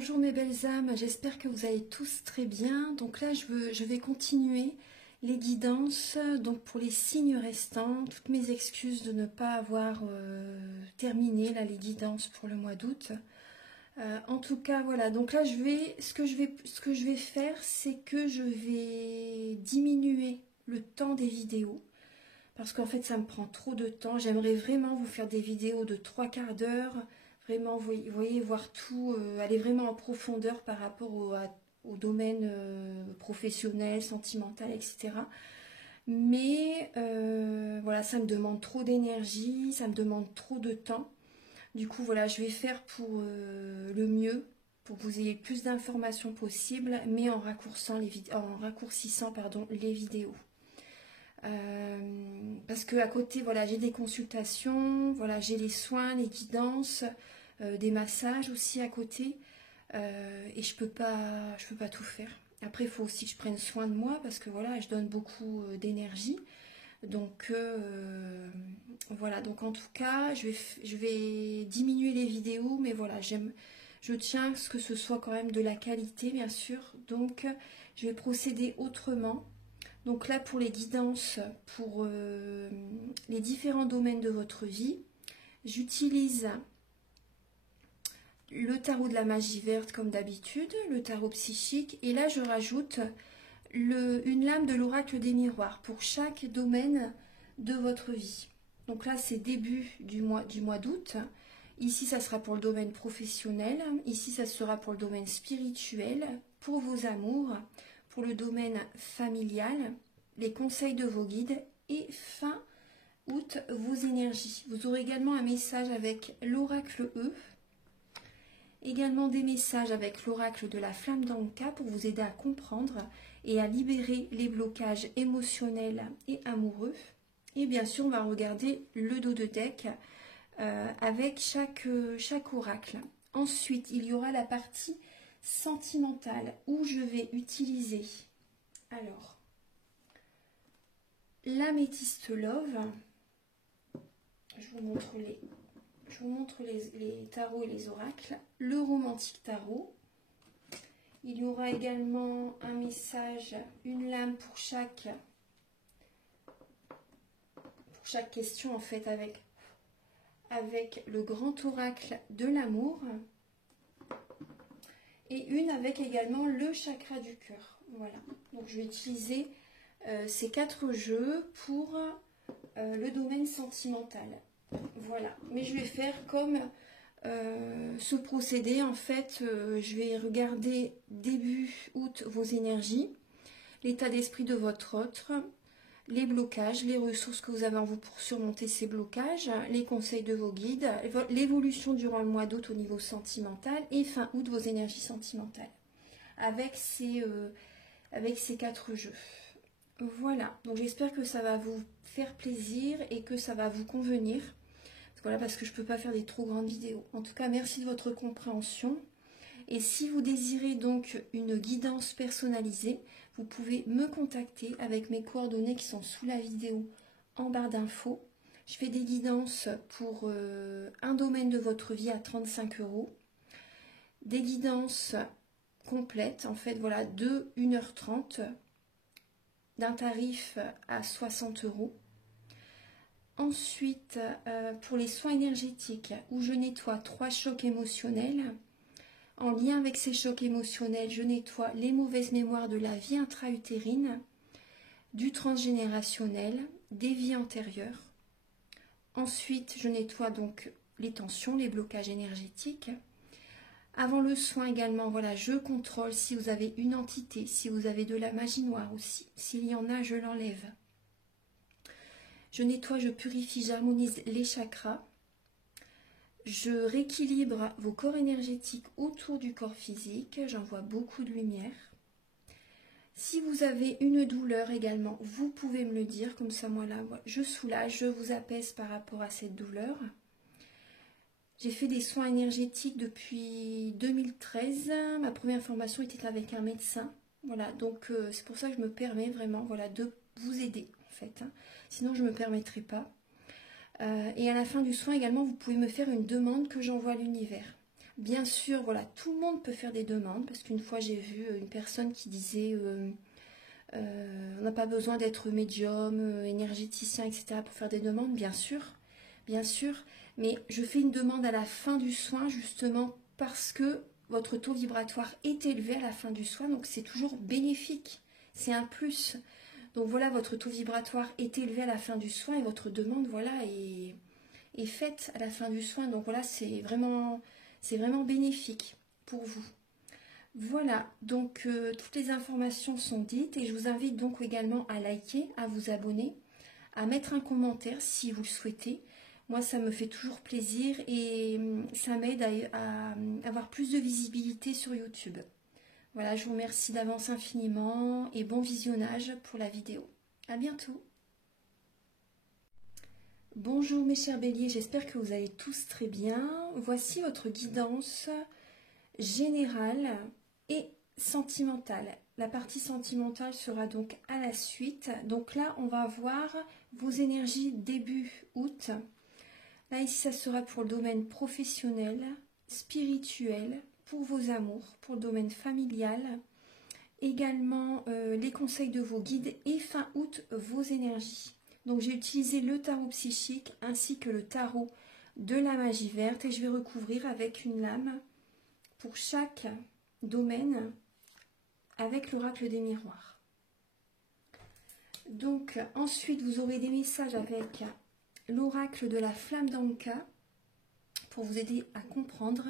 Bonjour mes belles âmes, j'espère que vous allez tous très bien. Donc là, je vais continuer les guidances donc pour les signes restants. Toutes mes excuses de ne pas avoir terminé là, les guidances pour le mois d'août. En tout cas, voilà. Donc là, ce que je vais faire, c'est que je vais diminuer le temps des vidéos. Parce qu'en fait, ça me prend trop de temps. J'aimerais vraiment vous faire des vidéos de 3/4 d'heure. Vraiment, vous voyez, voir tout, aller vraiment en profondeur par rapport au domaine professionnel, sentimental, etc. Mais voilà, ça me demande trop d'énergie, ça me demande trop de temps. Du coup, voilà, je vais faire pour le mieux, pour que vous ayez plus d'informations possibles, mais en raccourcissant les vidéos. Parce que à côté, voilà, j'ai des consultations, voilà, j'ai les soins, les guidances, des massages aussi à côté, et je peux pas tout faire. Après, il faut aussi que je prenne soin de moi parce que voilà, je donne beaucoup d'énergie. Donc voilà, donc en tout cas, je vais diminuer les vidéos, mais voilà, je tiens à ce que ce soit quand même de la qualité, bien sûr. Donc je vais procéder autrement. Donc là, pour les guidances, pour les différents domaines de votre vie, j'utilise le tarot de la magie verte comme d'habitude, le tarot psychique, et là je rajoute une lame de l'oracle des miroirs pour chaque domaine de votre vie. Donc là c'est début du mois d'août. Ici ça sera pour le domaine professionnel, ici ça sera pour le domaine spirituel, pour vos amours, pour le domaine familial, les conseils de vos guides et fin août vos énergies. Vous aurez également un message avec l'oracle E, également des messages avec l'oracle de la flamme d'Anka pour vous aider à comprendre et à libérer les blocages émotionnels et amoureux. Et bien sûr, on va regarder le dos de deck avec chaque oracle. Ensuite, il y aura la partie sentimentale où je vais utiliser alors l'améthyste love. Je vous montre les tarots et les oracles. Le romantique tarot. Il y aura également un message, une lame pour chaque question en fait avec le grand oracle de l'amour. Et une avec également le chakra du cœur. Voilà. Donc je vais utiliser ces 4 jeux pour le domaine sentimental. Voilà. Mais je vais faire comme ce procédé. En fait, je vais regarder début août vos énergies, l'état d'esprit de votre autre, les blocages, les ressources que vous avez en vous pour surmonter ces blocages, les conseils de vos guides, l'évolution durant le mois d'août au niveau sentimental et fin août vos énergies sentimentales avec ces 4 jeux. Voilà, donc j'espère que ça va vous faire plaisir et que ça va vous convenir. Voilà, parce que je ne peux pas faire des trop grandes vidéos. En tout cas, merci de votre compréhension. Et si vous désirez donc une guidance personnalisée, vous pouvez me contacter avec mes coordonnées qui sont sous la vidéo en barre d'infos. Je fais des guidances pour un domaine de votre vie à 35 €. Des guidances complètes, en fait, voilà, de 1h30, d'un tarif à 60 €. Ensuite, pour les soins énergétiques, où je nettoie 3 chocs émotionnels. En lien avec ces chocs émotionnels, je nettoie les mauvaises mémoires de la vie intra-utérine, du transgénérationnel, des vies antérieures. Ensuite, je nettoie donc les tensions, les blocages énergétiques. Avant le soin également, voilà, je contrôle si vous avez une entité, si vous avez de la magie noire aussi. S'il y en a, je l'enlève. Je nettoie, je purifie, j'harmonise les chakras. Je rééquilibre vos corps énergétiques autour du corps physique. J'envoie beaucoup de lumière. Si vous avez une douleur également, vous pouvez me le dire. Comme ça, moi là, je soulage, je vous apaise par rapport à cette douleur. J'ai fait des soins énergétiques depuis 2013. Ma première formation était avec un médecin. Voilà, donc c'est pour ça que je me permets vraiment, voilà, de vous aider en fait. Sinon, je ne me permettrai pas. Et à la fin du soin également, vous pouvez me faire une demande que j'envoie à l'univers. Bien sûr, voilà, tout le monde peut faire des demandes, parce qu'une fois j'ai vu une personne qui disait on n'a pas besoin d'être médium, énergéticien, etc. pour faire des demandes, bien sûr, mais je fais une demande à la fin du soin justement parce que votre taux vibratoire est élevé à la fin du soin, donc c'est toujours bénéfique, c'est un plus. Donc voilà, votre taux vibratoire est élevé à la fin du soin et votre demande, voilà, est faite à la fin du soin. Donc voilà, c'est vraiment bénéfique pour vous. Voilà, donc toutes les informations sont dites et je vous invite donc également à liker, à vous abonner, à mettre un commentaire si vous le souhaitez. Moi, ça me fait toujours plaisir et ça m'aide à avoir plus de visibilité sur YouTube. Voilà, je vous remercie d'avance infiniment et bon visionnage pour la vidéo. À bientôt. Bonjour mes chers béliers, j'espère que vous allez tous très bien. Voici votre guidance générale et sentimentale. La partie sentimentale sera donc à la suite. Donc là, on va voir vos énergies début août. Là, ici, ça sera pour le domaine professionnel, spirituel, pour vos amours, pour le domaine familial. Également, les conseils de vos guides et fin août, vos énergies. Donc, j'ai utilisé le tarot psychique ainsi que le tarot de la magie verte et je vais recouvrir avec une lame pour chaque domaine avec l'oracle des miroirs. Donc, ensuite, vous aurez des messages avec l'oracle de la flamme d'Anka pour vous aider à comprendre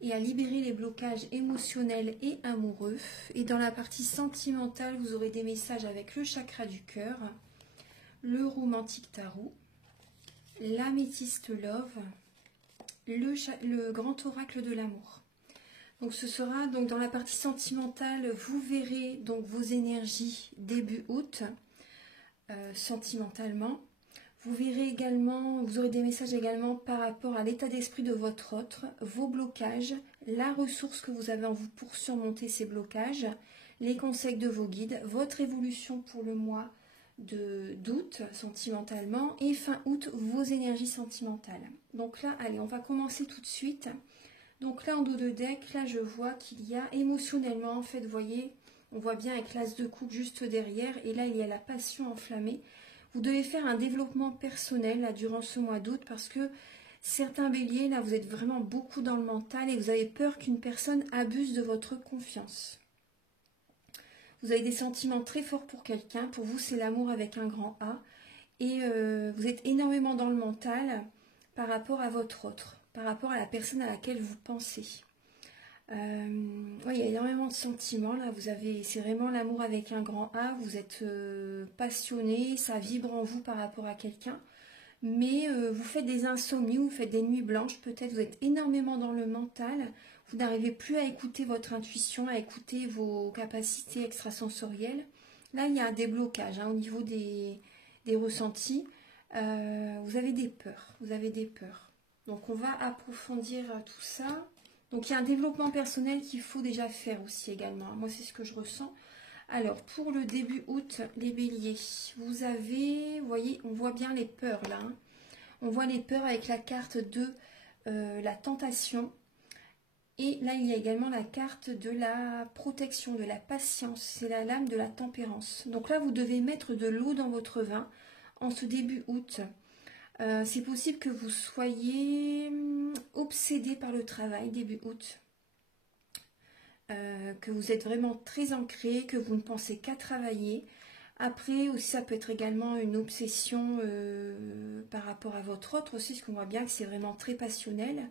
et à libérer les blocages émotionnels et amoureux. Et dans la partie sentimentale, vous aurez des messages avec le chakra du cœur, le romantique tarot, l'améthyste love, le grand oracle de l'amour. Donc ce sera donc dans la partie sentimentale, vous verrez donc vos énergies début août, sentimentalement. Vous verrez également, vous aurez des messages également par rapport à l'état d'esprit de votre autre, vos blocages, la ressource que vous avez en vous pour surmonter ces blocages, les conseils de vos guides, votre évolution pour le mois d'août sentimentalement et fin août, vos énergies sentimentales. Donc là, allez, on va commencer tout de suite. Donc là, en dos de deck, là, je vois qu'il y a émotionnellement, en fait, vous voyez, on voit bien avec l'as de coupe juste derrière, et là, il y a la passion enflammée. Vous devez faire un développement personnel là, durant ce mois d'août parce que certains béliers, là, vous êtes vraiment beaucoup dans le mental et vous avez peur qu'une personne abuse de votre confiance. Vous avez des sentiments très forts pour quelqu'un. Pour vous, c'est l'amour avec un grand A. Et vous êtes énormément dans le mental par rapport à votre autre, par rapport à la personne à laquelle vous pensez. Ouais, il y a énormément de sentiments là, c'est vraiment l'amour avec un grand A, vous êtes passionné, ça vibre en vous par rapport à quelqu'un, mais vous faites des insomnies, vous faites des nuits blanches, peut-être vous êtes énormément dans le mental, vous n'arrivez plus à écouter votre intuition, à écouter vos capacités extrasensorielles. Là, il y a un déblocage au niveau des ressentis, vous avez des peurs, donc on va approfondir tout ça. Donc, il y a un développement personnel qu'il faut déjà faire aussi également. Moi, c'est ce que je ressens. Alors, pour le début août, les béliers, vous avez, vous voyez, on voit bien les peurs là. On voit les peurs avec la carte de la tentation. Et là, il y a également la carte de la protection, de la patience. C'est la lame de la tempérance. Donc là, vous devez mettre de l'eau dans votre vin en ce début août. C'est possible que vous soyez obsédé par le travail début août, que vous êtes vraiment très ancré, que vous ne pensez qu'à travailler. Après aussi, ça peut être également une obsession par rapport à votre autre aussi, parce qu'on voit bien que c'est vraiment très passionnel.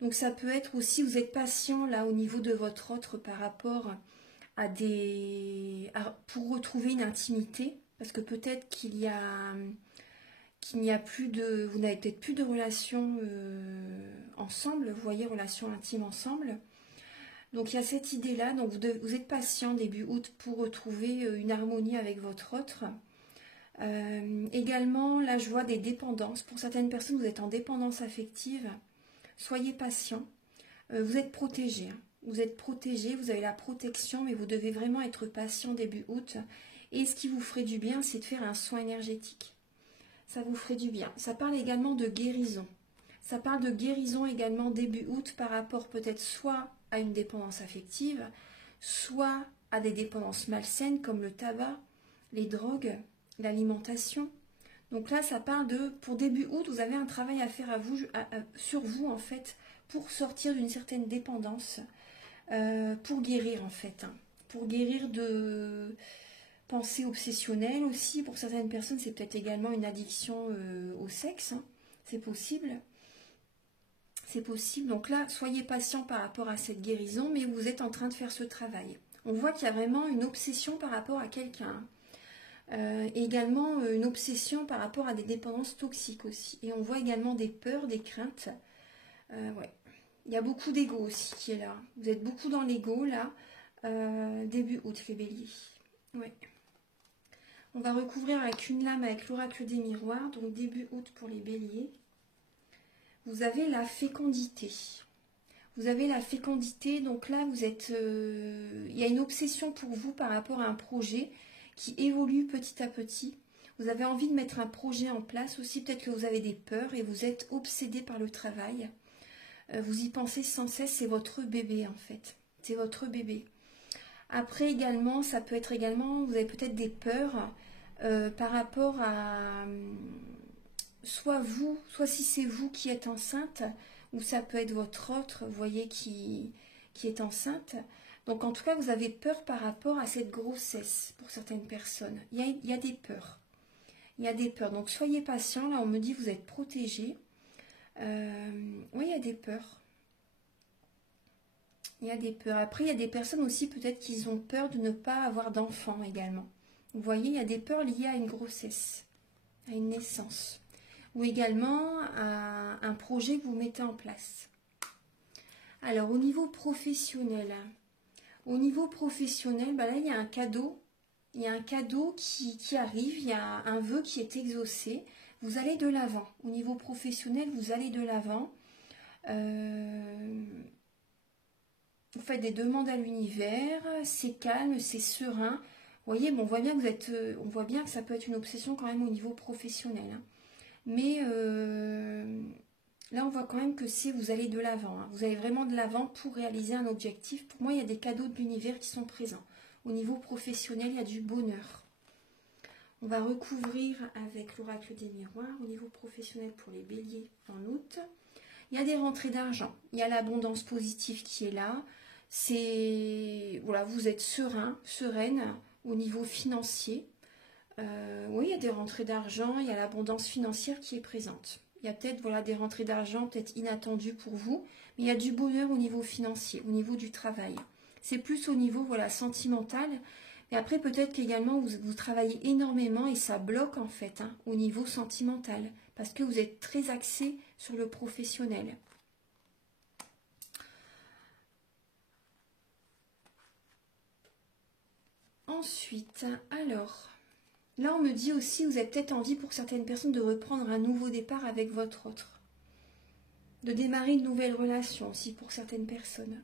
Donc ça peut être aussi, vous êtes patient là au niveau de votre autre par rapport à pour retrouver une intimité, parce que peut-être qu'il n'y a plus de, vous n'avez peut-être plus de relations ensemble, vous voyez, relations intimes ensemble. Donc il y a cette idée-là, donc vous êtes patient début août pour retrouver une harmonie avec votre autre. Également, là je vois des dépendances. Pour certaines personnes, vous êtes en dépendance affective. Soyez patient. Vous êtes protégé. Vous êtes protégé, vous avez la protection, mais vous devez vraiment être patient début août. Et ce qui vous ferait du bien, c'est de faire un soin énergétique. Ça vous ferait du bien. Ça parle également de guérison. Ça parle de guérison également début août par rapport peut-être soit à une dépendance affective, soit à des dépendances malsaines comme le tabac, les drogues, l'alimentation. Donc là, ça parle de, pour début août, vous avez un travail à faire sur vous en fait, pour sortir d'une certaine dépendance, pour guérir en fait, hein. Pour guérir de pensées obsessionnelles aussi. Pour certaines personnes, c'est peut-être également une addiction au sexe, hein. C'est possible. C'est possible. Donc là, soyez patient par rapport à cette guérison, mais vous êtes en train de faire ce travail. On voit qu'il y a vraiment une obsession par rapport à quelqu'un. Et également une obsession par rapport à des dépendances toxiques aussi. Et on voit également des peurs, des craintes. Ouais. Il y a beaucoup d'ego aussi qui est là. Vous êtes beaucoup dans l'ego là. Début août, les béliers. Ouais. On va recouvrir avec une lame avec l'oracle des miroirs. Donc début août pour les béliers. Vous avez la fécondité. Vous avez la fécondité. Donc là, vous êtes... il y a une obsession pour vous par rapport à un projet qui évolue petit à petit. Vous avez envie de mettre un projet en place aussi. Peut-être que vous avez des peurs et vous êtes obsédé par le travail. Vous y pensez sans cesse. C'est votre bébé en fait. C'est votre bébé. Après également, ça peut être également, vous avez peut-être des peurs par rapport à soit vous, soit si c'est vous qui êtes enceinte, ou ça peut être votre autre, vous voyez, qui est enceinte. Donc en tout cas, vous avez peur par rapport à cette grossesse pour certaines personnes. Il y a des peurs. Il y a des peurs. Donc soyez patient. Là, on me dit vous êtes protégé. Oui, il y a des peurs. Il y a des peurs. Après, il y a des personnes aussi, peut-être qu'ils ont peur de ne pas avoir d'enfants également. Vous voyez, il y a des peurs liées à une grossesse, à une naissance. Ou également à un projet que vous mettez en place. Alors, au niveau professionnel... Au niveau professionnel, bah là, il y a un cadeau. Il y a un cadeau qui arrive. Il y a un vœu qui est exaucé. Vous allez de l'avant. Au niveau professionnel, vous allez de l'avant. Vous faites des demandes à l'univers. C'est calme, c'est serein. Vous voyez, bon, on voit bien que vous êtes, on voit bien que ça peut être une obsession quand même au niveau professionnel, hein. Mais là, on voit quand même que vous allez de l'avant, hein. Vous allez vraiment de l'avant pour réaliser un objectif. Pour moi, il y a des cadeaux de l'univers qui sont présents. Au niveau professionnel, il y a du bonheur. On va recouvrir avec l'oracle des miroirs. Au niveau professionnel pour les béliers en août, il y a des rentrées d'argent. Il y a l'abondance positive qui est là. Voilà, vous êtes serein, sereine au niveau financier. Oui, il y a des rentrées d'argent, il y a l'abondance financière qui est présente. Il y a peut-être voilà, des rentrées d'argent peut-être inattendues pour vous, mais il y a du bonheur au niveau financier, au niveau du travail. C'est plus au niveau voilà, sentimental. Et après, peut-être qu'également, vous travaillez énormément et ça bloque en fait, hein, au niveau sentimental, parce que vous êtes très axé sur le professionnel. Ensuite, alors... Là, on me dit aussi, vous avez peut-être envie pour certaines personnes de reprendre un nouveau départ avec votre autre. De démarrer une nouvelle relation aussi pour certaines personnes.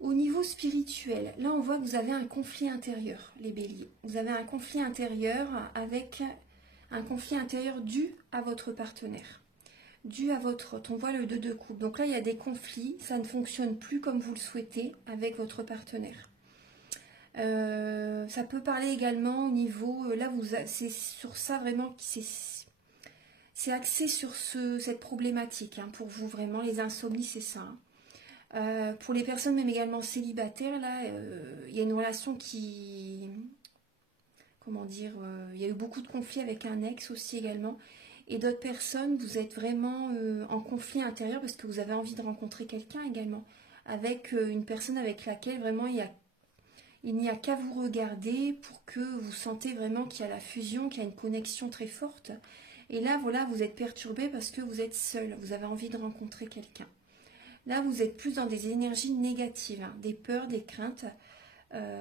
Au niveau spirituel, là, on voit que vous avez un conflit intérieur, les béliers. Vous avez un conflit intérieur avec un conflit intérieur dû à votre partenaire. Dû à votre autre. On voit le 2 de coupe. Donc là, il y a des conflits. Ça ne fonctionne plus comme vous le souhaitez avec votre partenaire. Ça peut parler également au niveau, là c'est sur ça vraiment, c'est axé sur cette problématique, hein, pour vous vraiment, les insomnies c'est ça, hein. Pour les personnes même également célibataires, là il y a une relation qui, comment dire, il y a eu beaucoup de conflits avec un ex aussi également, et d'autres personnes, vous êtes vraiment en conflit intérieur parce que vous avez envie de rencontrer quelqu'un également, avec une personne avec laquelle vraiment il n'y a qu'à vous regarder pour que vous sentez vraiment qu'il y a la fusion, qu'il y a une connexion très forte. Et là, voilà, vous êtes perturbé parce que vous êtes seul, vous avez envie de rencontrer quelqu'un. Là, vous êtes plus dans des énergies négatives, hein, des peurs, des craintes,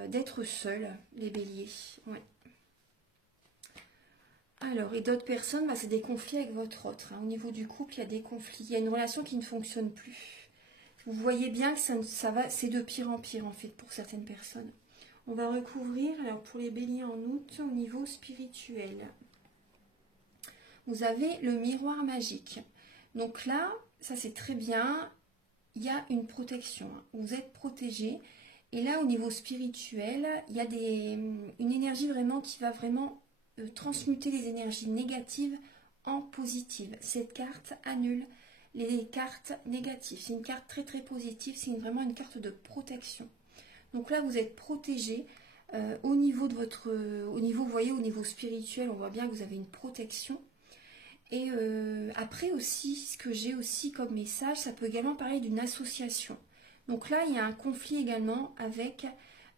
d'être seul, les béliers. Ouais. Alors, et d'autres personnes, bah, c'est des conflits avec votre autre, hein. Au niveau du couple, il y a des conflits. Il y a une relation qui ne fonctionne plus. Vous voyez bien que ça va, c'est de pire en pire, en fait, pour certaines personnes. On va recouvrir, alors pour les béliers en août, au niveau spirituel. vous avez le miroir magique. Donc là, ça c'est très bien, il y a une protection, vous êtes protégé. Et là, au niveau spirituel, il y a une énergie vraiment qui va vraiment transmuter les énergies négatives en positives. Cette carte annule les cartes négatives. C'est une carte très très positive, c'est vraiment une carte de protection. Donc là, vous êtes protégé au niveau de votre... vous voyez, au niveau spirituel, on voit bien que vous avez une protection. Et après aussi, ce que j'ai aussi comme message, ça peut également parler d'une association. Donc là, il y a un conflit également avec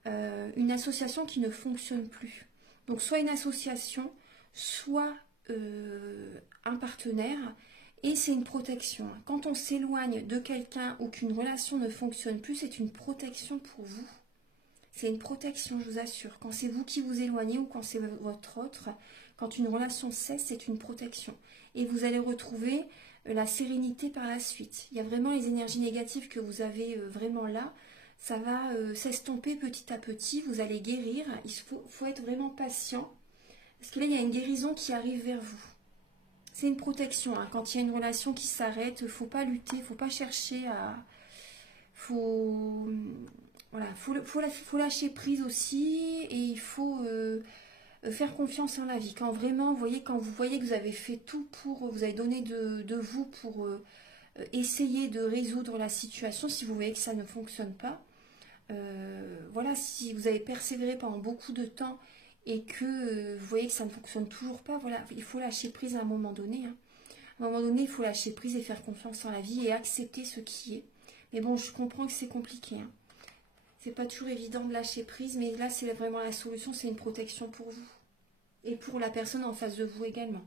une association qui ne fonctionne plus. Donc soit une association, soit un partenaire, et c'est une protection. Quand on s'éloigne de quelqu'un ou qu'une relation ne fonctionne plus, c'est une protection pour vous. C'est une protection, je vous assure. Quand c'est vous qui vous éloignez ou quand c'est votre autre, quand une relation cesse, c'est une protection. Et vous allez retrouver la sérénité par la suite. Il y a vraiment les énergies négatives que vous avez vraiment là. Ça va s'estomper petit à petit. Vous allez guérir. Il faut être vraiment patient. Parce que là, il y a une guérison qui arrive vers vous. C'est une protection. Hein. Quand il y a une relation qui s'arrête, il ne faut pas lutter. Il ne faut pas chercher à... Voilà, faut lâcher prise aussi. Et il faut... faire confiance en la vie. Quand vraiment, quand vous voyez que vous avez fait tout pour, vous avez donné de vous pour essayer de résoudre la situation, si vous voyez que ça ne fonctionne pas, voilà, si vous avez persévéré pendant beaucoup de temps et que vous voyez que ça ne fonctionne toujours pas, voilà, il faut lâcher prise à un moment donné. Hein. À un moment donné, il faut lâcher prise et faire confiance en la vie et accepter ce qui est. Mais bon, je comprends que c'est compliqué. Hein. C'est pas toujours évident de lâcher prise, mais là, c'est vraiment la solution, c'est une protection pour vous. Et pour la personne en face de vous également.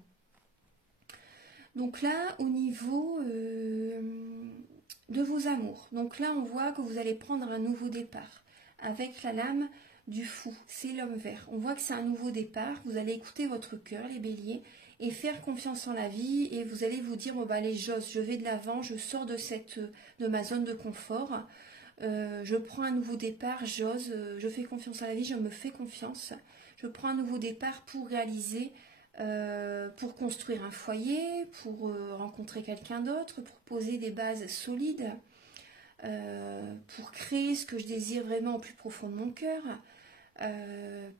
Donc là, au niveau de vos amours. Donc là, on voit que vous allez prendre un nouveau départ. Avec la lame du fou, c'est l'homme vert. On voit que c'est un nouveau départ. Vous allez écouter votre cœur, les béliers, et faire confiance en la vie. Et vous allez vous dire, bon, bah, allez, j'ose, je vais de l'avant, je sors de ma zone de confort. Je prends un nouveau départ, j'ose, je fais confiance à la vie, je me fais confiance. Je prends un nouveau départ pour réaliser, pour construire un foyer, pour rencontrer quelqu'un d'autre, pour poser des bases solides, pour créer ce que je désire vraiment au plus profond de mon cœur,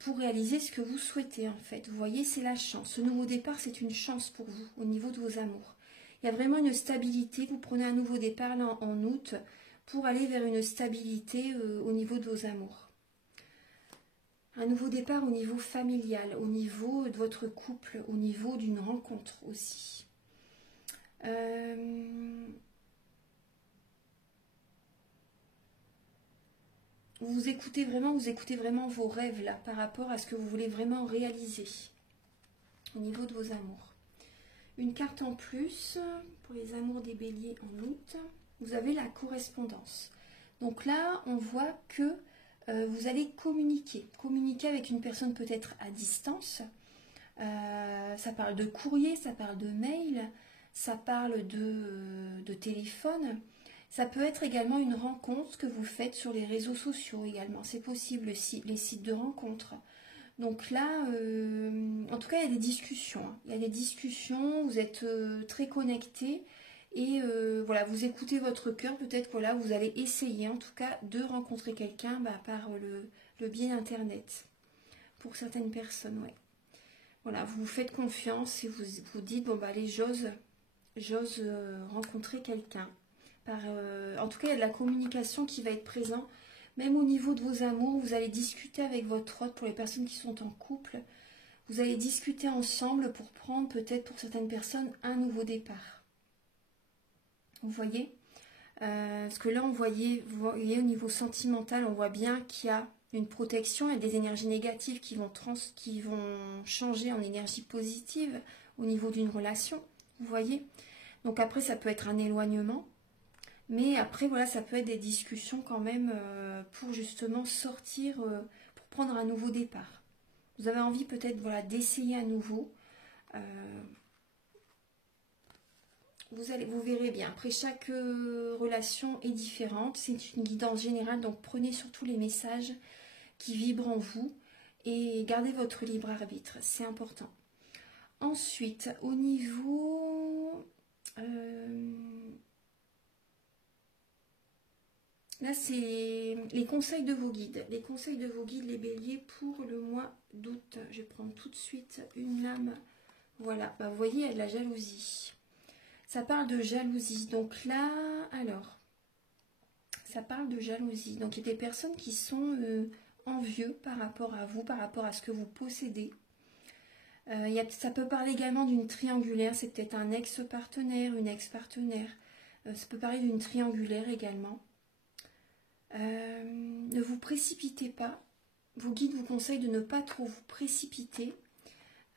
pour réaliser ce que vous souhaitez en fait. Vous voyez, c'est la chance. Ce nouveau départ, c'est une chance pour vous au niveau de vos amours. Il y a vraiment une stabilité. Vous prenez un nouveau départ là, en août pour aller vers une stabilité au niveau de vos amours. Un nouveau départ au niveau familial, au niveau de votre couple, au niveau d'une rencontre aussi. Vous écoutez vraiment vos rêves là par rapport à ce que vous voulez vraiment réaliser au niveau de vos amours. Une carte en plus pour les amours des béliers en août. Vous avez la correspondance. Donc là, on voit que vous allez communiquer avec une personne peut-être à distance. Ça parle de courrier, ça parle de mail, ça parle de téléphone. Ça peut être également une rencontre que vous faites sur les réseaux sociaux également. C'est possible, les sites de rencontres. Donc là, en tout cas, il y a des discussions. Hein. Il y a des discussions, vous êtes très connectés. Et voilà, vous écoutez votre cœur, peut-être voilà, vous allez essayer en tout cas de rencontrer quelqu'un par le biais d'Internet. Pour certaines personnes, ouais. Voilà, vous vous faites confiance et vous vous dites, bon bah allez, j'ose rencontrer quelqu'un. En tout cas, il y a de la communication qui va être présente. Même au niveau de vos amours, vous allez discuter avec votre autre, pour les personnes qui sont en couple. Vous allez discuter ensemble pour prendre peut-être pour certaines personnes un nouveau départ. Vous voyez, parce que là, vous voyez au niveau sentimental, on voit bien qu'il y a une protection, il y a des énergies négatives qui vont changer en énergie positive au niveau d'une relation, vous voyez. Donc après, ça peut être un éloignement, mais après, voilà, ça peut être des discussions quand même pour justement sortir, pour prendre un nouveau départ. Vous avez envie peut-être voilà, d'essayer à nouveau. Vous verrez bien. Après, chaque relation est différente. C'est une guidance générale, donc prenez surtout les messages qui vibrent en vous et gardez votre libre arbitre. C'est important. Ensuite, au niveau... là, c'est les conseils de vos guides. Les conseils de vos guides, les béliers, pour le mois d'août. Je vais prendre tout de suite une lame. Voilà, bah, vous voyez, il y a de la jalousie. Ça parle de jalousie. Donc là, alors, ça parle de jalousie. Donc il y a des personnes qui sont envieux par rapport à vous, par rapport à ce que vous possédez. Ça peut parler également d'une triangulaire. C'est peut-être un ex-partenaire, une ex-partenaire. Ça peut parler d'une triangulaire également. Ne vous précipitez pas. Vos guides vous conseillent de ne pas trop vous précipiter.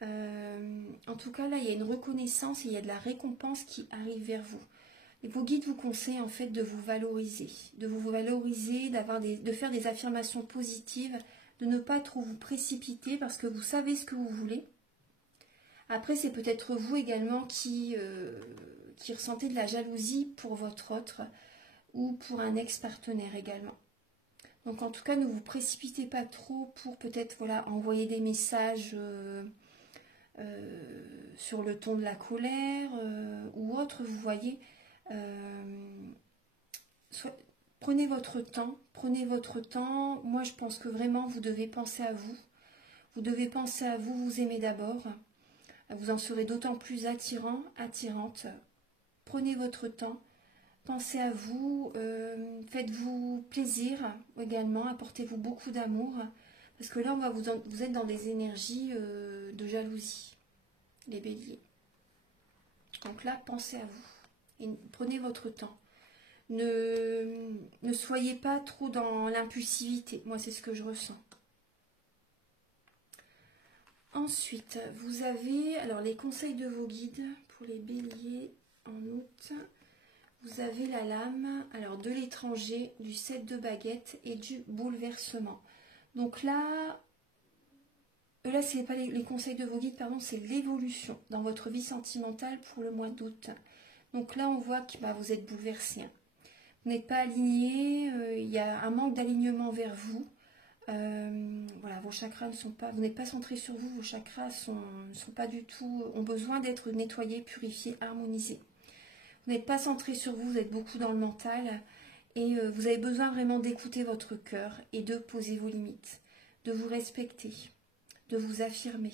En tout cas, là, il y a une reconnaissance et il y a de la récompense qui arrive vers vous. Et vos guides vous conseillent en fait de vous valoriser, de faire des affirmations positives, de ne pas trop vous précipiter parce que vous savez ce que vous voulez. Après, c'est peut-être vous également qui ressentez de la jalousie pour votre autre ou pour un ex-partenaire également. Donc en tout cas, ne vous précipitez pas trop pour peut-être voilà, envoyer des messages sur le ton de la colère ou autre, vous voyez. Prenez votre temps. Moi, je pense que vraiment, vous devez penser à vous. Vous devez penser à vous, vous aimez d'abord. Vous en serez d'autant plus attirant, attirante. Prenez votre temps. Pensez à vous. Faites-vous plaisir également. Apportez-vous beaucoup d'amour. Parce que là, vous êtes dans des énergies de jalousie, les béliers. Donc là, pensez à vous. Et prenez votre temps. Ne soyez pas trop dans l'impulsivité. Moi, c'est ce que je ressens. Ensuite, vous avez alors les conseils de vos guides pour les béliers en août. Vous avez la lame alors de l'étranger, du 7 de baguette et du bouleversement. Donc là c'est pas les conseils de vos guides, pardon, c'est l'évolution dans votre vie sentimentale pour le mois d'août. Donc là, on voit que vous êtes bouleversé. Vous n'êtes pas aligné, il y a un manque d'alignement vers vous. Voilà, vos chakras ne sont pas, vous n'êtes pas centré sur vous, vos chakras sont pas du tout, ont besoin d'être nettoyés, purifiés, harmonisés. Vous n'êtes pas centré sur vous, vous êtes beaucoup dans le mental et vous avez besoin vraiment d'écouter votre cœur et de poser vos limites, de vous respecter, de vous affirmer.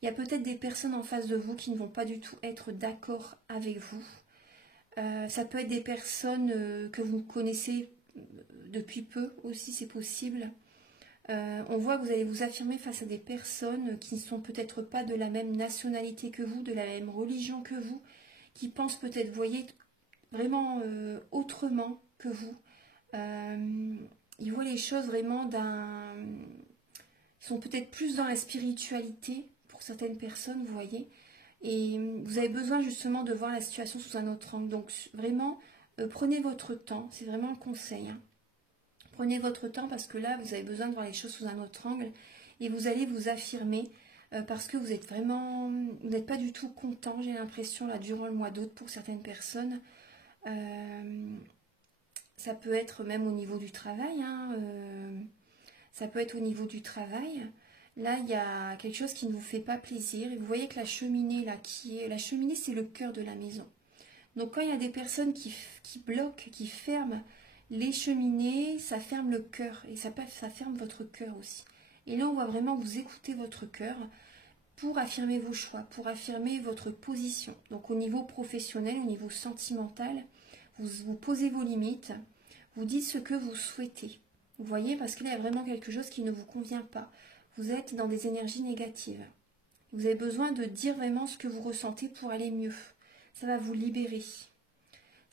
Il y a peut-être des personnes en face de vous qui ne vont pas du tout être d'accord avec vous. Ça peut être des personnes que vous connaissez depuis peu aussi, c'est possible. On voit que vous allez vous affirmer face à des personnes qui ne sont peut-être pas de la même nationalité que vous, de la même religion que vous, qui pensent peut-être, voyez, vraiment autrement que vous. Ils voient les choses vraiment ils sont peut-être plus dans la spiritualité pour certaines personnes, vous voyez. Et vous avez besoin justement de voir la situation sous un autre angle. Donc vraiment, prenez votre temps, c'est vraiment le conseil. Hein. Prenez votre temps parce que là, vous avez besoin de voir les choses sous un autre angle. Et vous allez vous affirmer parce que vous êtes vraiment, vous n'êtes pas du tout content, j'ai l'impression, là, durant le mois d'août pour certaines personnes. Ça peut être même au niveau du travail. Hein, ça peut être au niveau du travail. Là, il y a quelque chose qui ne vous fait pas plaisir. Et vous voyez que la cheminée, là, la cheminée, c'est le cœur de la maison. Donc, quand il y a des personnes qui bloquent, qui ferment les cheminées, ça ferme le cœur. Et ça ferme votre cœur aussi. Et là, on va vraiment vous écouter votre cœur pour affirmer vos choix, pour affirmer votre position. Donc, au niveau professionnel, au niveau sentimental, vous posez vos limites, vous dites ce que vous souhaitez. Vous voyez, parce qu'il y a vraiment quelque chose qui ne vous convient pas. Vous êtes dans des énergies négatives. Vous avez besoin de dire vraiment ce que vous ressentez pour aller mieux. Ça va vous libérer.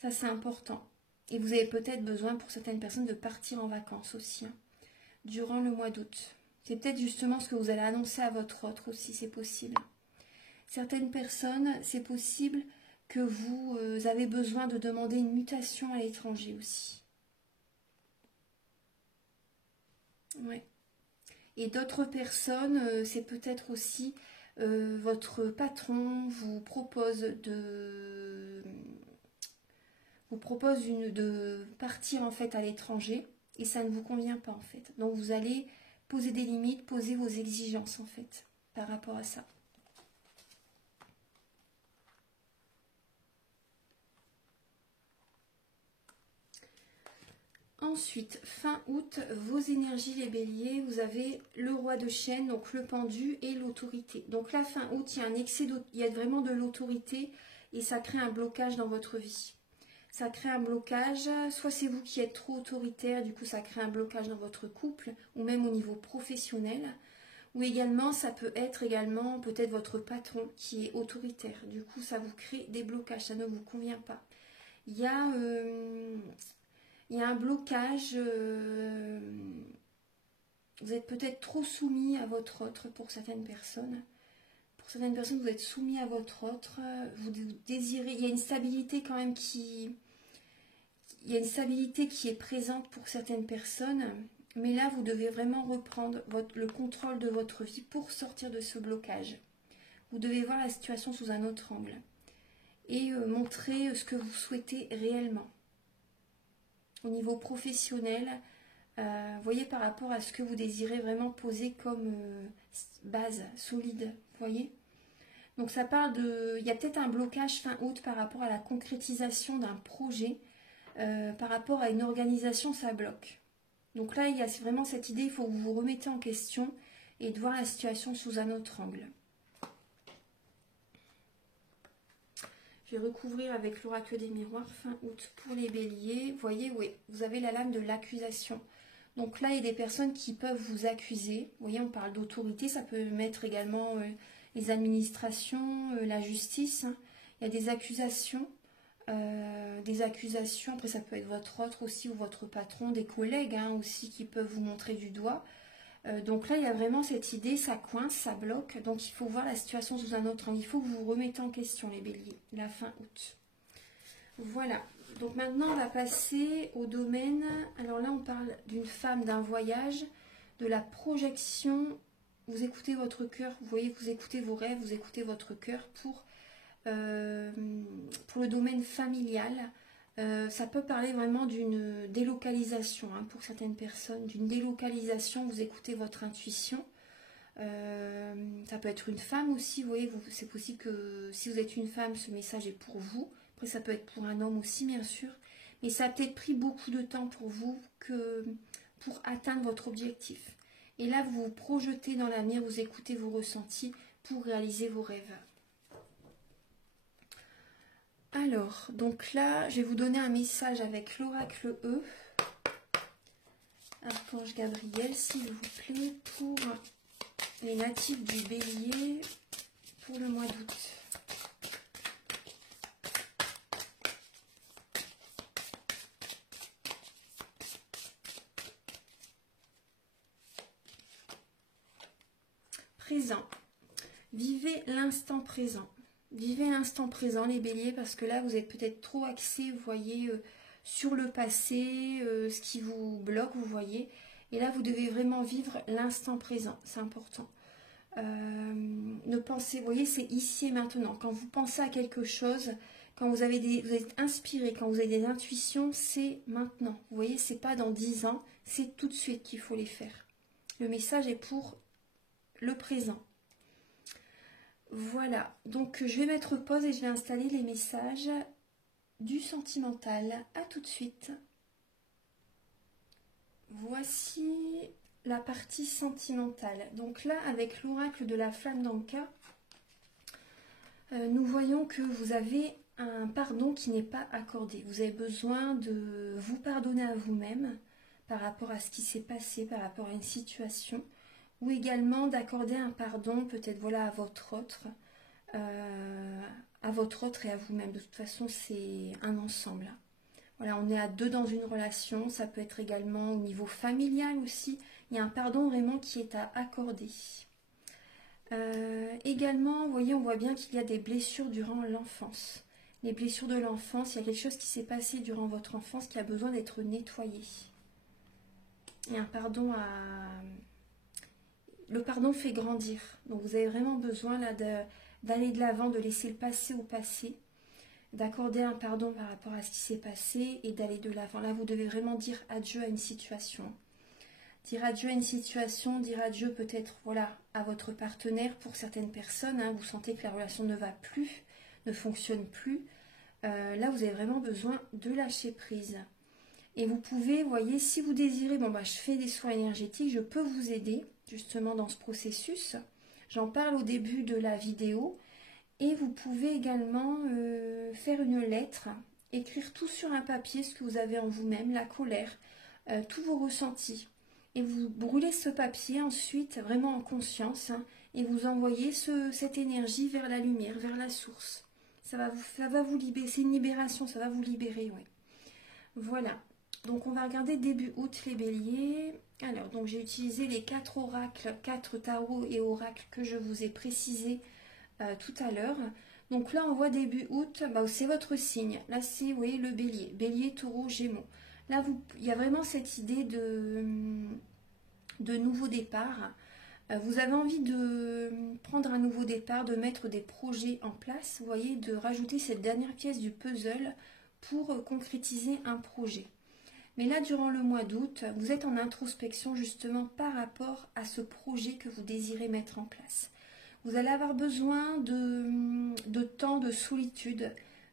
Ça, c'est important. Et vous avez peut-être besoin, pour certaines personnes, de partir en vacances aussi, hein, durant le mois d'août. C'est peut-être justement ce que vous allez annoncer à votre autre aussi, c'est possible. Certaines personnes, c'est possible que vous avez besoin de demander une mutation à l'étranger aussi. Ouais. Et d'autres personnes, c'est peut-être aussi votre patron vous propose de partir en fait à l'étranger et ça ne vous convient pas en fait. Donc vous allez poser des limites, poser vos exigences en fait par rapport à ça. Ensuite, fin août, vos énergies les béliers, vous avez le roi de chaîne, donc le pendu et l'autorité. Donc là, fin août, il y a un excès, il y a vraiment de l'autorité et ça crée un blocage dans votre vie. Ça crée un blocage, soit c'est vous qui êtes trop autoritaire, du coup ça crée un blocage dans votre couple ou même au niveau professionnel. Ou également, ça peut être également peut-être votre patron qui est autoritaire. Du coup, ça vous crée des blocages, ça ne vous convient pas. Il y a un blocage, vous êtes peut-être trop soumis à votre autre pour certaines personnes. Pour certaines personnes, vous êtes soumis à votre autre, vous désirez, il y a une stabilité quand même il y a une stabilité qui est présente pour certaines personnes, mais là, vous devez vraiment reprendre le contrôle de votre vie pour sortir de ce blocage. Vous devez voir la situation sous un autre angle et montrer ce que vous souhaitez réellement. Au niveau professionnel, voyez par rapport à ce que vous désirez vraiment poser comme base solide, voyez. Donc ça parle de, il y a peut-être un blocage fin août par rapport à la concrétisation d'un projet, par rapport à une organisation, ça bloque. Donc là, il y a vraiment cette idée, il faut que vous vous remettez en question et de voir la situation sous un autre angle. Je vais recouvrir avec l'oracle des miroirs fin août pour les béliers. Vous voyez, oui, vous avez la lame de l'accusation. Donc là, il y a des personnes qui peuvent vous accuser. Vous voyez, on parle d'autorité, ça peut mettre également les administrations, la justice. Hein. Il y a des accusations. Après ça peut être votre autre aussi ou votre patron, des collègues hein, aussi qui peuvent vous montrer du doigt. Donc là il y a vraiment cette idée, ça coince, ça bloque, donc il faut voir la situation sous un autre angle, il faut que vous vous remettez en question les béliers, la fin août. Voilà, donc maintenant on va passer au domaine, alors là on parle d'une femme, d'un voyage, de la projection, vous écoutez votre cœur, vous voyez, vous écoutez vos rêves, vous écoutez votre cœur pour le domaine familial. Ça peut parler vraiment d'une délocalisation hein, pour certaines personnes, d'une délocalisation, vous écoutez votre intuition. Ça peut être une femme aussi, vous voyez, c'est possible que si vous êtes une femme, ce message est pour vous. Après ça peut être pour un homme aussi bien sûr, mais ça a peut-être pris beaucoup de temps pour vous pour atteindre votre objectif. Et là vous vous projetez dans l'avenir, vous écoutez vos ressentis pour réaliser vos rêves. Alors, donc là, je vais vous donner un message avec l'oracle E. Archange Gabriel, s'il vous plaît, pour les natifs du Bélier pour le mois d'août. Présent. Vivez l'instant présent. Vivez l'instant présent les béliers parce que là vous êtes peut-être trop axé, vous voyez, sur le passé, ce qui vous bloque, vous voyez. Et là vous devez vraiment vivre l'instant présent, c'est important. Ne pensez, vous voyez, c'est ici et maintenant. Quand vous pensez à quelque chose, quand vous êtes inspiré, quand vous avez des intuitions, c'est maintenant. Vous voyez, c'est pas dans 10 ans, c'est tout de suite qu'il faut les faire. Le message est pour le présent. Voilà, donc je vais mettre pause et je vais installer les messages du sentimental. À tout de suite. Voici la partie sentimentale. Donc là, avec l'oracle de la flamme d'Anka, nous voyons que vous avez un pardon qui n'est pas accordé. Vous avez besoin de vous pardonner à vous-même par rapport à ce qui s'est passé, par rapport à une situation. Ou également d'accorder un pardon peut-être voilà à votre autre et à vous-même. De toute façon, c'est un ensemble. Voilà, on est à deux dans une relation. Ça peut être également au niveau familial aussi. Il y a un pardon vraiment qui est à accorder. Également, vous voyez, on voit bien qu'il y a des blessures durant l'enfance. Les blessures de l'enfance, il y a quelque chose qui s'est passé durant votre enfance qui a besoin d'être nettoyé. Il y a un pardon à... Le pardon fait grandir, donc vous avez vraiment besoin là d'aller de l'avant, de laisser le passé au passé, d'accorder un pardon par rapport à ce qui s'est passé et d'aller de l'avant. Là, vous devez vraiment dire adieu à une situation. Dire adieu à une situation, dire adieu peut-être voilà, à votre partenaire pour certaines personnes. Hein, vous sentez que la relation ne va plus, ne fonctionne plus. Là, vous avez vraiment besoin de lâcher prise. Et vous pouvez, vous voyez, si vous désirez, bon bah je fais des soins énergétiques, je peux vous aider justement dans ce processus. J'en parle au début de la vidéo. Et vous pouvez également faire une lettre, écrire tout sur un papier, ce que vous avez en vous-même, la colère, tous vos ressentis. Et vous brûlez ce papier ensuite, vraiment en conscience, hein, et vous envoyez cette énergie vers la lumière, vers la source. Ça va vous libérer, c'est une libération, ça va vous libérer, oui. Voilà. Donc on va regarder début août les béliers. Alors, donc j'ai utilisé les 4 oracles, 4 tarots et oracles que je vous ai précisés tout à l'heure. Donc là, on voit début août, bah, c'est votre signe. Là, c'est, vous voyez, le bélier. Bélier, taureau, gémeaux. Là, il y a vraiment cette idée de nouveau départ. Vous avez envie de prendre un nouveau départ, de mettre des projets en place, vous voyez, de rajouter cette dernière pièce du puzzle pour concrétiser un projet. Mais là, durant le mois d'août, vous êtes en introspection justement par rapport à ce projet que vous désirez mettre en place. Vous allez avoir besoin de temps de solitude,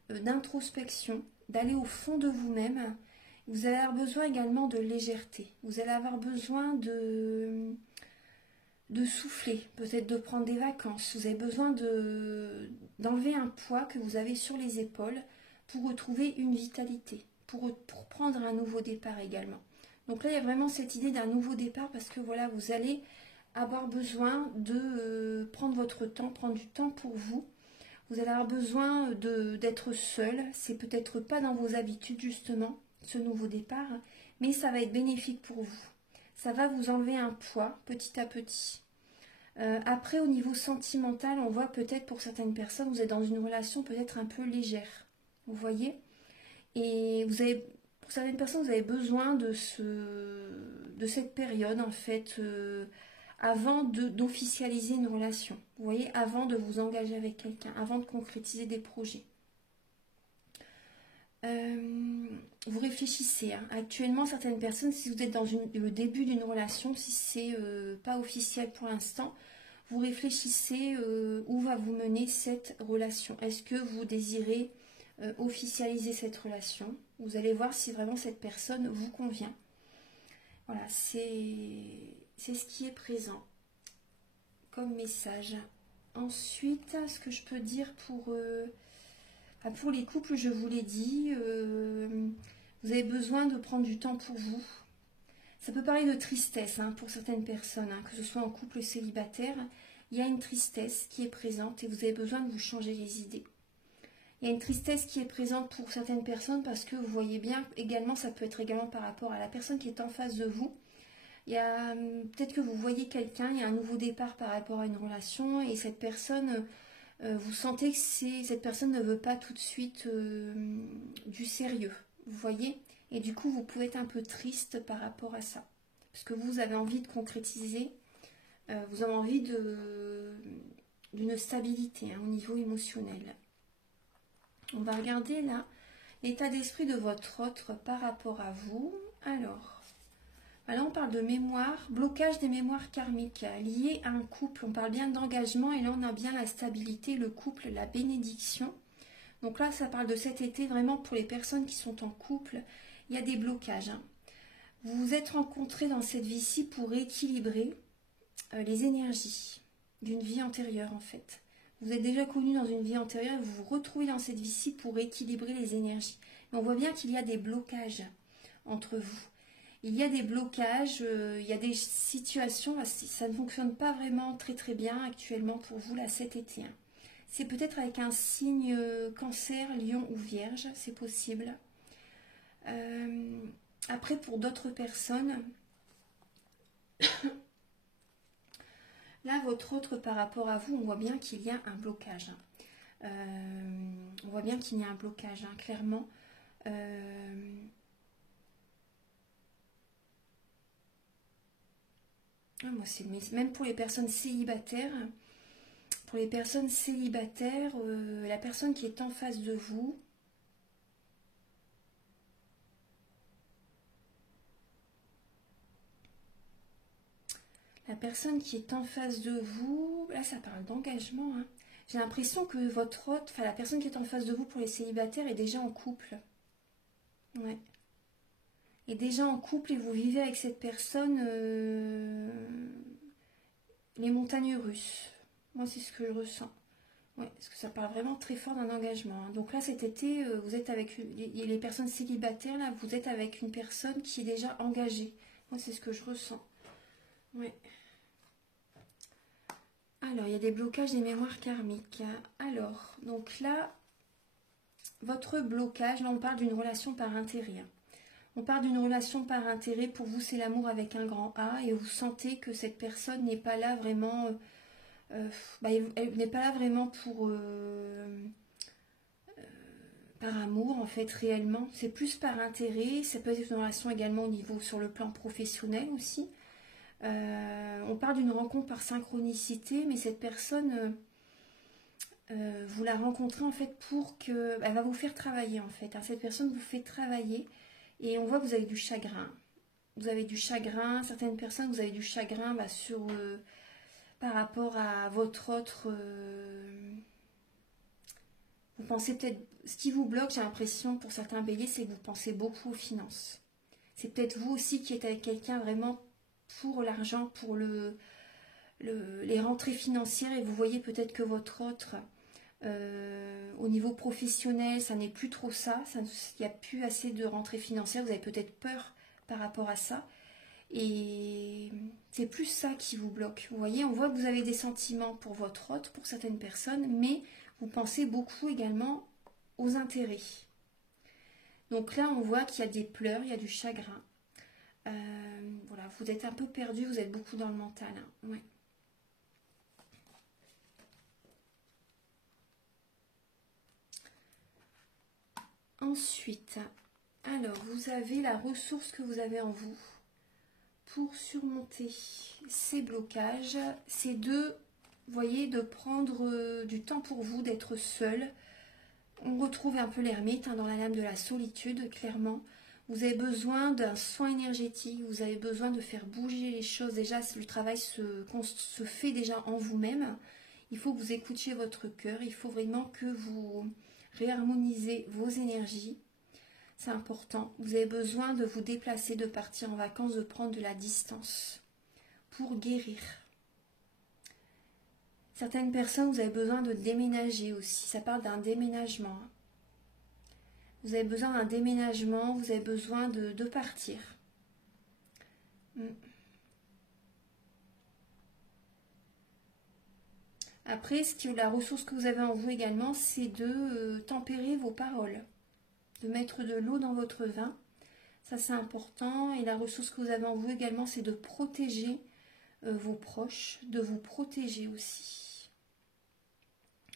d'introspection, d'aller au fond de vous-même. Vous allez avoir besoin également de légèreté. Vous allez avoir besoin de souffler, peut-être de prendre des vacances. Vous avez besoin d'enlever un poids que vous avez sur les épaules pour retrouver une vitalité, pour prendre un nouveau départ également. Donc là, il y a vraiment cette idée d'un nouveau départ parce que voilà, vous allez avoir besoin de prendre votre temps, prendre du temps pour vous. Vous allez avoir besoin d'être seul. C'est peut-être pas dans vos habitudes justement, ce nouveau départ, mais ça va être bénéfique pour vous. Ça va vous enlever un poids petit à petit. Après, au niveau sentimental, on voit peut-être pour certaines personnes, vous êtes dans une relation peut-être un peu légère. Vous voyez? Et pour certaines personnes, vous avez besoin de cette période en fait, avant d'officialiser une relation. Vous voyez, avant de vous engager avec quelqu'un, avant de concrétiser des projets. Vous réfléchissez. Hein. Actuellement, certaines personnes, si vous êtes dans le début d'une relation, si c'est pas officiel pour l'instant, vous réfléchissez où va vous mener cette relation. Est-ce que vous désirez officialiser cette relation? Vous allez voir si vraiment cette personne vous convient. Voilà, c'est ce qui est présent comme message. Ensuite, ce que je peux dire pour les couples, je vous l'ai dit, vous avez besoin de prendre du temps pour vous. Ça peut parler de tristesse hein, pour certaines personnes, hein, que ce soit en couple ou célibataire. Il y a une tristesse qui est présente et vous avez besoin de vous changer les idées. Il y a une tristesse qui est présente pour certaines personnes parce que vous voyez bien, également, ça peut être également par rapport à la personne qui est en face de vous. Il y a peut-être que vous voyez quelqu'un, il y a un nouveau départ par rapport à une relation et cette personne... vous sentez que cette personne ne veut pas tout de suite du sérieux, vous voyez? Et du coup, vous pouvez être un peu triste par rapport à ça. Parce que vous avez envie de concrétiser, vous avez envie d'une stabilité hein, au niveau émotionnel. On va regarder là l'état d'esprit de votre autre par rapport à vous. Alors, là on parle de mémoire, blocage des mémoires karmiques liées à un couple. On parle bien d'engagement et là on a bien la stabilité, le couple, la bénédiction. Donc là ça parle de cet été vraiment pour les personnes qui sont en couple. Il y a des blocages. Hein. Vous vous êtes rencontrés dans cette vie-ci pour équilibrer les énergies d'une vie antérieure en fait. Vous êtes déjà connus dans une vie antérieure et vous vous retrouvez dans cette vie-ci pour équilibrer les énergies. Et on voit bien qu'il y a des blocages entre vous. Il y a des blocages, il y a des situations, ça ne fonctionne pas vraiment très très bien actuellement pour vous là cet été. Hein. C'est peut-être avec un signe cancer, lion ou vierge, c'est possible. Après pour d'autres personnes, là votre autre par rapport à vous, on voit bien qu'il y a un blocage. Hein. On voit bien qu'il y a un blocage, hein, clairement. Moi, c'est même pour les personnes célibataires. Pour les personnes célibataires, la personne qui est en face de vous, là ça parle d'engagement. Hein. J'ai l'impression que votre hôte, enfin la personne qui est en face de vous pour les célibataires est déjà en couple. Ouais. est déjà en couple et vous vivez avec cette personne les montagnes russes. Moi, c'est ce que je ressens. Ouais, parce que ça parle vraiment très fort d'un engagement. Hein. Donc là, cet été, vous êtes avec les personnes célibataires, là, vous êtes avec une personne qui est déjà engagée. Moi, c'est ce que je ressens. Ouais. Alors, il y a des blocages des mémoires karmiques. Alors, donc là, votre blocage, là, on parle d'une relation par intérêt. On parle d'une relation par intérêt. Pour vous, c'est l'amour avec un grand A. Et vous sentez que cette personne n'est pas là vraiment... elle n'est pas là vraiment pour... par amour, en fait, réellement. C'est plus par intérêt. Ça peut être une relation également au niveau sur le plan professionnel aussi. On parle d'une rencontre par synchronicité, mais cette personne, vous la rencontrez en fait pour que... Elle va vous faire travailler en fait. Alors, cette personne vous fait travailler et on voit que vous avez du chagrin. Vous avez du chagrin. Certaines personnes, vous avez du chagrin sur, par rapport à votre autre... vous pensez peut-être... Ce qui vous bloque, j'ai l'impression, pour certains béliers, c'est que vous pensez beaucoup aux finances. C'est peut-être vous aussi qui êtes avec quelqu'un vraiment pour l'argent, pour les rentrées financières, et vous voyez peut-être que votre autre, au niveau professionnel, ça n'est plus trop ça, il n'y a plus assez de rentrées financières, vous avez peut-être peur par rapport à ça, et c'est plus ça qui vous bloque. Vous voyez, on voit que vous avez des sentiments pour votre autre, pour certaines personnes, mais vous pensez beaucoup également aux intérêts. Donc là, on voit qu'il y a des pleurs, il y a du chagrin. Voilà, vous êtes un peu perdu, vous êtes beaucoup dans le mental. Hein. Ouais. Ensuite, alors vous avez la ressource que vous avez en vous pour surmonter ces blocages. C'est de, vous voyez, de prendre du temps pour vous, d'être seul. On retrouve un peu l'ermite dans la lame de la solitude, clairement. Vous avez besoin d'un soin énergétique, vous avez besoin de faire bouger les choses. Déjà, le travail se fait déjà en vous-même. Il faut que vous écoutiez votre cœur, il faut vraiment que vous réharmonisez vos énergies. C'est important. Vous avez besoin de vous déplacer, de partir en vacances, de prendre de la distance pour guérir. Certaines personnes, vous avez besoin de déménager aussi. Ça parle d'un déménagement. Vous avez besoin d'un déménagement, vous avez besoin de partir. Après, la ressource que vous avez en vous également, c'est de tempérer vos paroles. De mettre de l'eau dans votre vin. Ça, c'est important. Et la ressource que vous avez en vous également, c'est de protéger vos proches, de vous protéger aussi.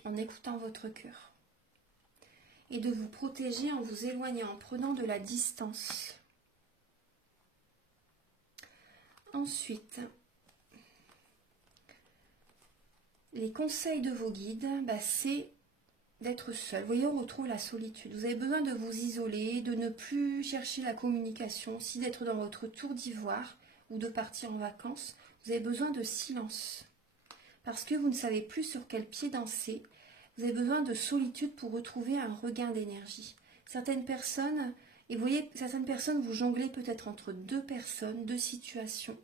En écoutant votre cœur. Et de vous protéger en vous éloignant, en prenant de la distance. Ensuite, les conseils de vos guides, c'est d'être seul. Vous voyez, on retrouve la solitude. Vous avez besoin de vous isoler, de ne plus chercher la communication, aussi d'être dans votre tour d'ivoire ou de partir en vacances. Vous avez besoin de silence. Parce que vous ne savez plus sur quel pied danser. Vous avez besoin de solitude pour retrouver un regain d'énergie. Certaines personnes, et vous voyez, certaines personnes, vous jonglez peut-être entre deux personnes, deux situations,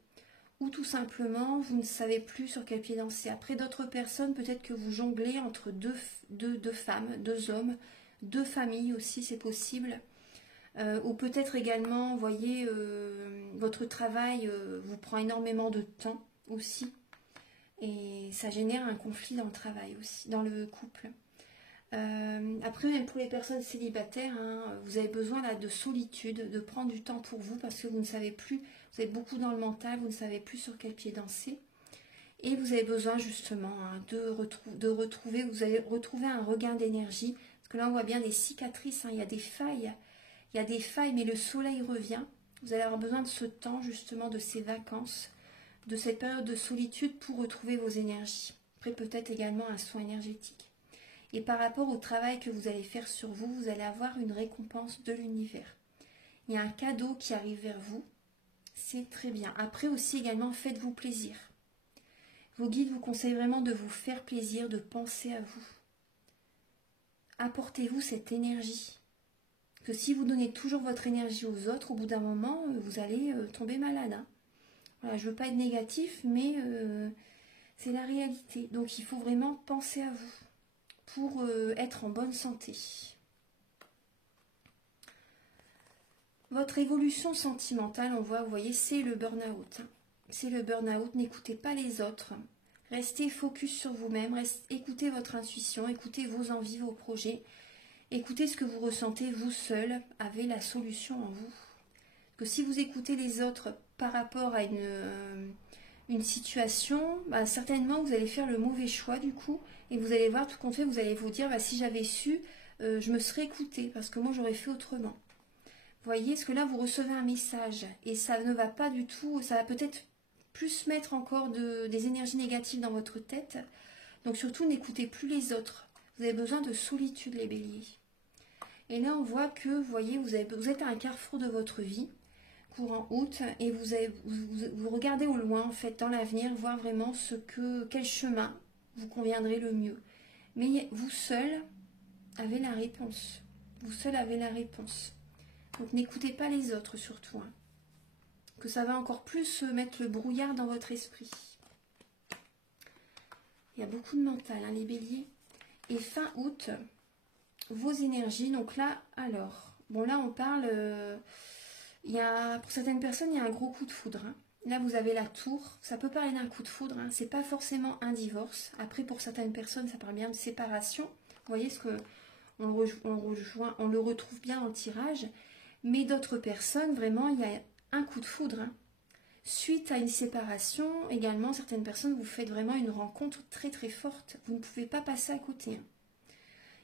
ou tout simplement, vous ne savez plus sur quel pied danser. Après, d'autres personnes, peut-être que vous jonglez entre deux femmes, deux hommes, deux familles aussi, c'est possible. Ou peut-être également, vous voyez, votre travail vous prend énormément de temps aussi. Et ça génère un conflit dans le travail aussi, dans le couple. Après, même pour les personnes célibataires, vous avez besoin là, de solitude, de prendre du temps pour vous parce que vous ne savez plus, vous êtes beaucoup dans le mental, vous ne savez plus sur quel pied danser. Et vous avez besoin justement de retrouver, vous allez retrouver un regain d'énergie. Parce que là, on voit bien des cicatrices, il y a des failles. Il y a des failles, mais le soleil revient. Vous allez avoir besoin de ce temps justement, de ces vacances, de cette période de solitude pour retrouver vos énergies. Après, peut-être également un soin énergétique. Et par rapport au travail que vous allez faire sur vous, vous allez avoir une récompense de l'univers. Il y a un cadeau qui arrive vers vous. C'est très bien. Après aussi également, faites-vous plaisir. Vos guides vous conseillent vraiment de vous faire plaisir, de penser à vous. Apportez-vous cette énergie. Que si vous donnez toujours votre énergie aux autres, au bout d'un moment, vous allez tomber malade. Hein. Voilà, je ne veux pas être négatif, mais c'est la réalité. Donc il faut vraiment penser à vous pour être en bonne santé. Votre évolution sentimentale, on voit, vous voyez, c'est le burn-out. Hein. C'est le burn-out, n'écoutez pas les autres. Restez focus sur vous-même, écoutez votre intuition, écoutez vos envies, vos projets. Écoutez ce que vous ressentez, vous seul avez la solution en vous. Que si vous écoutez les autres par rapport à une situation, bah, certainement vous allez faire le mauvais choix du coup. Et vous allez voir tout compte fait, vous allez vous dire, bah, si j'avais su, je me serais écoutée parce que moi j'aurais fait autrement. Vous voyez, parce que là vous recevez un message et ça ne va pas du tout, ça va peut-être plus mettre encore des énergies négatives dans votre tête. Donc surtout n'écoutez plus les autres. Vous avez besoin de solitude les béliers. Et là, on voit que, vous voyez, vous êtes à un carrefour de votre vie, courant août, et vous regardez au loin, en fait, dans l'avenir, voir vraiment quel chemin vous conviendrait le mieux. Mais vous seul avez la réponse. Vous seul avez la réponse. Donc, n'écoutez pas les autres, surtout. Hein, que ça va encore plus mettre le brouillard dans votre esprit. Il y a beaucoup de mental, hein, les béliers. Et fin août... vos énergies, donc là, alors, bon là on parle, pour certaines personnes, il y a un gros coup de foudre. Hein. Là vous avez la tour, ça peut parler d'un coup de foudre, hein. C'est pas forcément un divorce. Après pour certaines personnes, ça parle bien de séparation. Vous voyez ce que on le retrouve bien en tirage. Mais d'autres personnes, vraiment, il y a un coup de foudre. Hein. Suite à une séparation, également, certaines personnes, vous faites vraiment une rencontre très très forte. Vous ne pouvez pas passer à côté. Hein.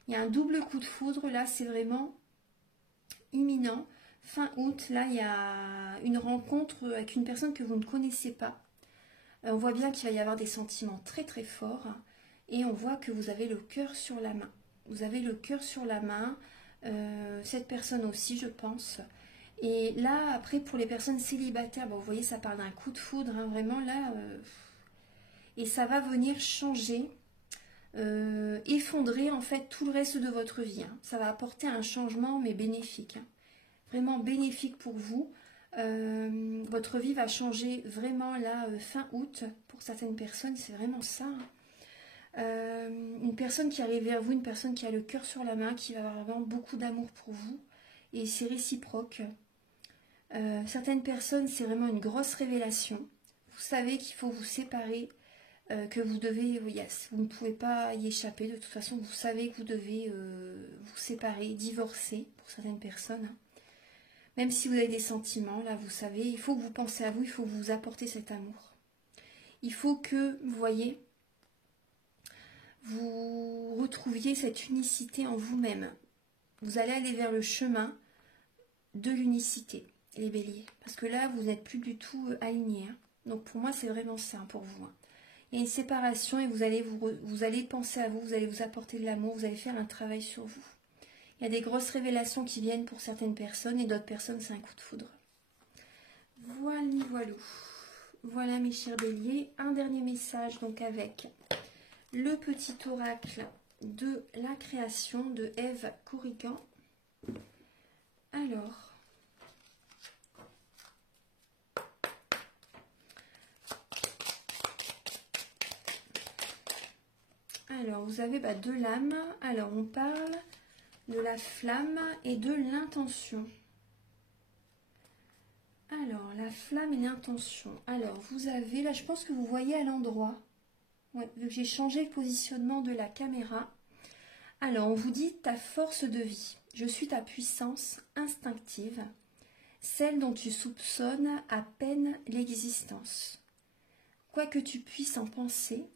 Il y a un double coup de foudre, là c'est vraiment imminent. Fin août, là il y a une rencontre avec une personne que vous ne connaissez pas. On voit bien qu'il va y avoir des sentiments très très forts. Et on voit que vous avez le cœur sur la main. Vous avez le cœur sur la main. Cette personne aussi, je pense. Et là, après, pour les personnes célibataires, bon, vous voyez, ça parle d'un coup de foudre, hein, vraiment là. Et ça va venir changer. Effondrer en fait tout le reste de votre vie. Hein. Ça va apporter un changement mais bénéfique. Hein. Vraiment bénéfique pour vous. Votre vie va changer vraiment là fin août. Pour certaines personnes, c'est vraiment ça. Hein. Une personne qui arrive vers vous, une personne qui a le cœur sur la main, qui va avoir vraiment beaucoup d'amour pour vous. Et c'est réciproque. Certaines personnes, c'est vraiment une grosse révélation. Vous savez qu'il faut vous séparer. Que vous devez, vous ne pouvez pas y échapper, de toute façon vous savez que vous devez vous séparer, divorcer pour certaines personnes. Hein. Même si vous avez des sentiments, là vous savez, il faut que vous pensez à vous, il faut que vous apportez cet amour. Il faut que, vous voyez, vous retrouviez cette unicité en vous-même. Vous allez aller vers le chemin de l'unicité, les béliers. Parce que là, vous n'êtes plus du tout alignés. Hein. Donc pour moi, c'est vraiment ça pour vous. Hein. Il y a une séparation et vous allez penser à vous, vous allez vous apporter de l'amour, vous allez faire un travail sur vous. Il y a des grosses révélations qui viennent pour certaines personnes et d'autres personnes, c'est un coup de foudre. Voilà, voilà. Voilà mes chers béliers, un dernier message donc avec le petit oracle de la création de Ève Corrigan. Alors, vous avez deux lames. Alors, on parle de la flamme et de l'intention. Alors, la flamme et l'intention. Alors, vous avez, là, je pense que vous voyez à l'endroit. Ouais, vu que j'ai changé le positionnement de la caméra. Alors, on vous dit ta force de vie. Je suis ta puissance instinctive, celle dont tu soupçonnes à peine l'existence. Quoi que tu puisses en penser,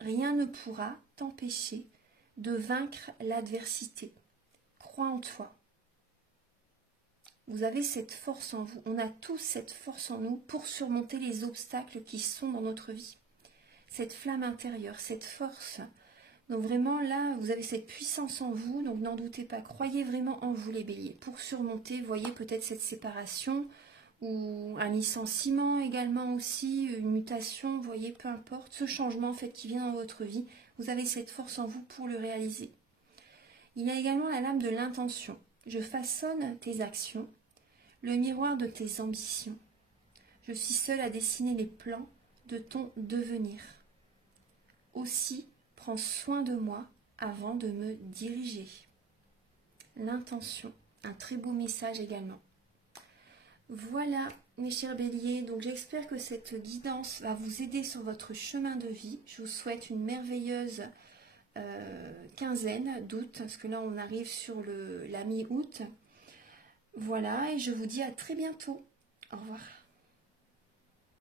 rien ne pourra t'empêcher de vaincre l'adversité. Crois en toi. Vous avez cette force en vous. On a tous cette force en nous pour surmonter les obstacles qui sont dans notre vie. Cette flamme intérieure, cette force. Donc vraiment là, vous avez cette puissance en vous. Donc n'en doutez pas. Croyez vraiment en vous les béliers. Pour surmonter, vous voyez peut-être cette séparation ou un licenciement également aussi, une mutation, vous voyez, peu importe. Ce changement en fait qui vient dans votre vie, vous avez cette force en vous pour le réaliser. Il y a également la lame de l'intention. Je façonne tes actions, le miroir de tes ambitions. Je suis seule à dessiner les plans de ton devenir. Aussi, prends soin de moi avant de me diriger. L'intention, un très beau message également. Voilà mes chers béliers, donc j'espère que cette guidance va vous aider sur votre chemin de vie. Je vous souhaite une merveilleuse quinzaine d'août, parce que là on arrive sur la mi-août. Voilà, et je vous dis à très bientôt. Au revoir.